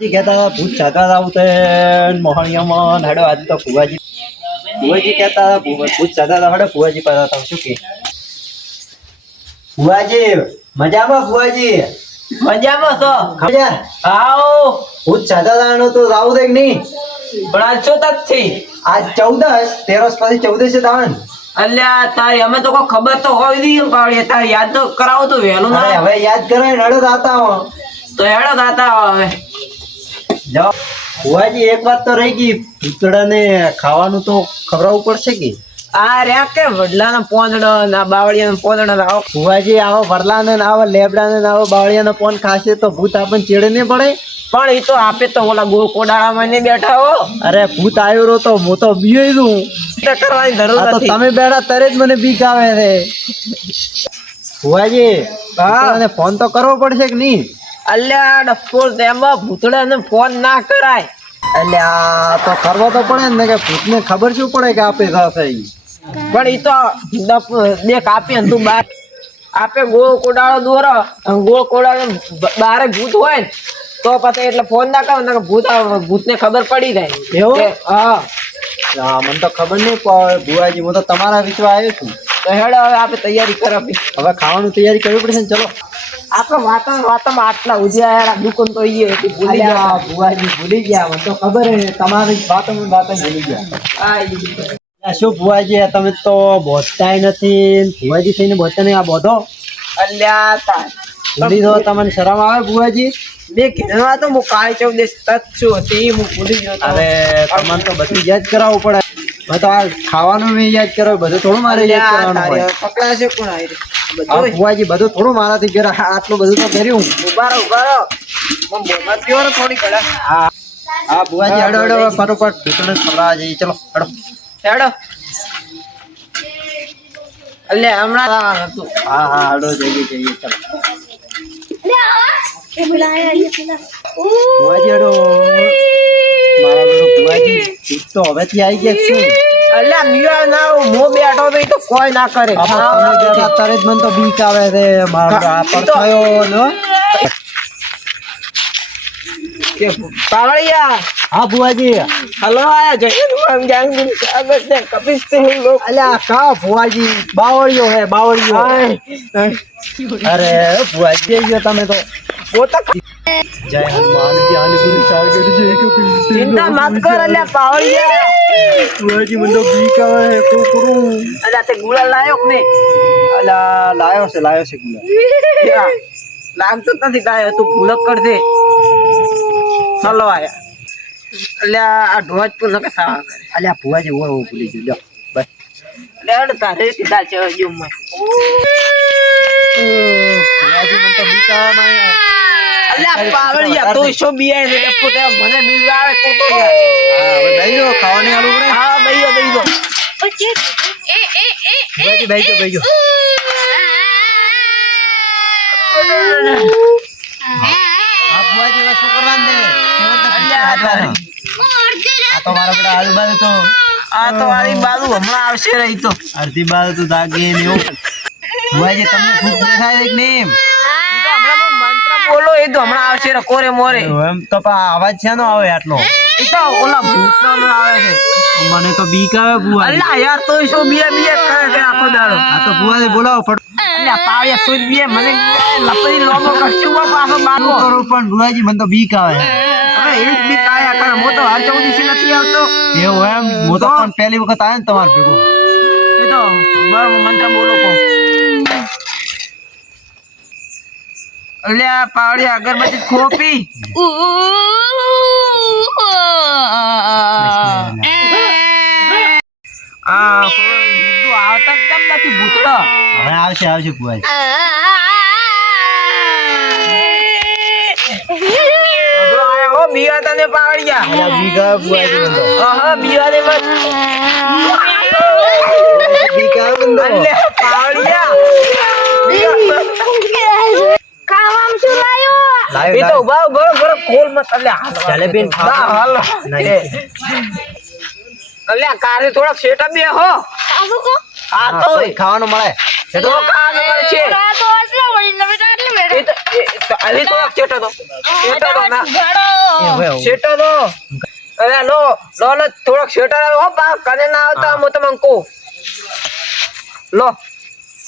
જી કહેતા ભૂત જાતા આવું તે મોહણિયામાં હડો આજે તો ફુવાજી ફુવાજી કહેતા ભૂત હતા હેડો ભુવાજી પર હતા શું કે? ફુવાજી મજામાં ફુવાજી મજામાં છો? ખબર? આવો. ભૂત જાતા હતા તો આવું દે નહીં. પણ આજ છો તક છે આજ ચૌદસ તેરસ પછી ચૌદસે દાન અલ્યા તારી અમે તો કોઈ ખબર તો હોય નહીં કાઢીએ તારી યાદ તો કરાવો તો વહેલું ના. હવે યાદ કરાય નડો દાતા તો હેડો દાતા હવે. જાઓ. ભુવાજી એક વાત તો રહી ગઈ. ભૂતડાને ખાવાનું તો ખવડાવવું પડશે કે? આ રહ્યા કે વડલાના પોંદડો ના બાવળિયાના પોંદડો લાવો ભુવાજી આવો વરલાને ને આવો લેબડાને ને આવો બાવળિયાનો પોન ખાશે તો ભૂત આપણને ચેડે નહીં પડે? પણ એ તો આપે તો ઓલા ગોળ કોડાળામાં ને બેઠા હો. અરે ભૂત આવ્યો રહ્યો તો હું તો બીયો તો કરવાની જરૂર તો તમે બેઠા તરે જ મને બીક આવે છે. ભુવાજી ફોન તો કરવો પડશે કે નહીં? અલ્યા ડફોર તેમાં ભૂતડાને ફોન ના કરાય. આ તો કરવો તો પડે ને કે ભૂતને ખબર શું પડે કે આપે ઈ? પણ એ તો દેખ આપે ને તું બાર. આપે ગોળ કોડાળો દોરો ગોળ કોડાળો બારે ભૂત હોય ને તો પછી એટલે ફોન ના કરો ને ભૂત ભૂતને ખબર પડી જાય. એવું? હા. મને તો ખબર નહીં ભુવાજી હું તો તમારા વિશ્વા આવ્યો છું. હેડો હવે આપણે તૈયારી કરાવી. હવે ખાવાનું તૈયારી કરવી પડશે ને ચલો. આપણે વાતાવરણ વાતમાં આટલા ઉજ્યા દુકાન તો હતી ભૂલી ગયા. ભુવાજી ભૂલી ગયા તો ખબર હે તમારી વાતો મને વાતો ભૂલી ગયા. આ શું ભુવાજી તમે તો બોધતાય નથી ભુવાજી થઈને બોધતા નહીં આ બોધો. અલ્યા ભૂલી દો તમને શરમ આવે ભુવાજી? મેં ઘેરવા તો હું કાળી ચૌદશ છું હતી હું ભૂલી ગયો. અરે તમને તો બધું યાદ કરાવવું પડે. તો આ ખાવાનું મેં યાદ કરો બધું થોડું મારે યાદ કરવાનું હોય. પકડાશે કોણ આવી રહ્યું? બધું ભુવાજી બધું થોડું મારાથી કર્યું. આટલું બધું તો કર્યું. ઊભા રહો ઊભા રહો. થોડી હા. હા ભુવાજી હડો હડો ફટોફટ ભૂતળે ખવડાવવા જઈએ. ચલો હડો. હેડો. અલે હમણાં આ હતું. હા હા હડો જઈએ જઈએ ચલો. ભુવાજી હડો. મારા બેટો ભુવાજી ભૂત તો હવેથી આવી ગયા છે. શું અલ્યા મિયા ના આવું, બેઠો તો ઈ તો કોઈ ના કરે. તમે જ મને તો બીક આવે છે. મારો આ પડછાયો ને કે પાવળિયા. હા ભુવાજી. હલો આયા જાંગ દિન સ્વાગત છે લોક અલ્યા કા ભુવાજી? બાવળિયો હે બાવળિયો. અરે ભુવાજી ગયો તમે તો. પોતા જય હનુમાન જ્ઞાન ગુરુ ચિંતા મત કર અલ્યા પાવળિયા ભુવાજી મને તો બીક આવે છે શું કરું. અલ્યા તે ગુલા લાયો નહીં? અલ્યા લાયો છે લાયો છે ગુલા લાગતું જ નથી લાયો તું ભૂલક કર દે ચાલો આયા. અલ્યા આ ઢોજ પણ નકે સાવા કરે અલ્યા ભુવાજી હું ઓ ભૂલી જો લ્યો બસ લેડ તારે સીધા છે હજુ મેં ભુવાજી મને તો બીક આવે માયા. અલ્યા પાવળિયા તું શું બિયાય ને પોતે મને બીક આવે તું યાર. હા ખાવાની આલુ પડે. હા બાજુ અડધી બાજુ તો દાગી ને એવું. તમને ખૂબ દેખાય છે કે નહીં ઈ તો હમણાં હું મંત્ર એ હમણાં આવશે રે કોરે મોરે. એમ? તો પણ અવાજ છે આવે આટલો? એ તો ઓલા ભૂતનો નો આવે છે. મને તો બીક આવે ભુવાજી અલ્લા યાર તો શું બીએ બીએ કરે છે આખો દાડો? આ તો ભુવાજી બોલાવો પડ અલ્લા પાવળિયા સુઈ બીએ મને લપડી લોમો કશું માં પાછો બાંધવો કરું પણ ભુવાજી મને તો બીક આવે. હવે એવી જ બીક આયા કરે મો તો હાર ચૌદીસી નથી આવતો. એવું એમ? મો તો પણ પહેલી વખત આવ્યો ને તમાર ભેગો. એ તો બરાબર મંત્ર બોલો કો. અલ્યા પાવડી અગરબત્તી ખોપી. આ હિન્દુ આવતા કેમ નથી ભૂતડો હવે આવશે આવશે બીવા તને બીક આવે ભુવાજી મને બીવા દે બસ મને તો. અલ્યા પાવળિયા ખાવામાં શું લાયો લાયો, એ તો લાયો. ઊભા ખોલ મત અલ્યા. હાલ જલેબી ને ખાવા. ના, હાલ. અલ્યા કારે થોડાક શેટા બે હો. આવું કો આ હા, તો ખાવાનું મળે. તો કામ મળશે. આ તો આટલા વળી નવે આટલી મેળે. એ તો એ તો આવી તો. ના. આવું. શેટો તો. અરે લો લો લો થોડોક શેટર આવ્યો હો પા કને ના આવતા હું. તમને કહું. લો.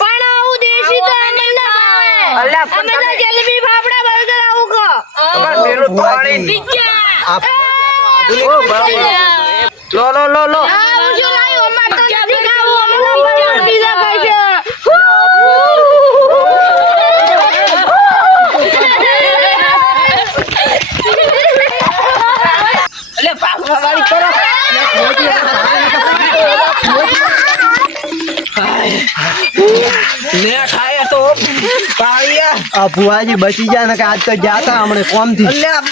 પણ આવું દેશી તો અમને ના ભાવે. અલ્યા, પણ અમે તો તમે- જલેબી ફાફડા લો લો લો લો આવું આ ભુવાજી બચી ગયા ને કે આજ તો જાતા હમણે કોમથી અલ્યા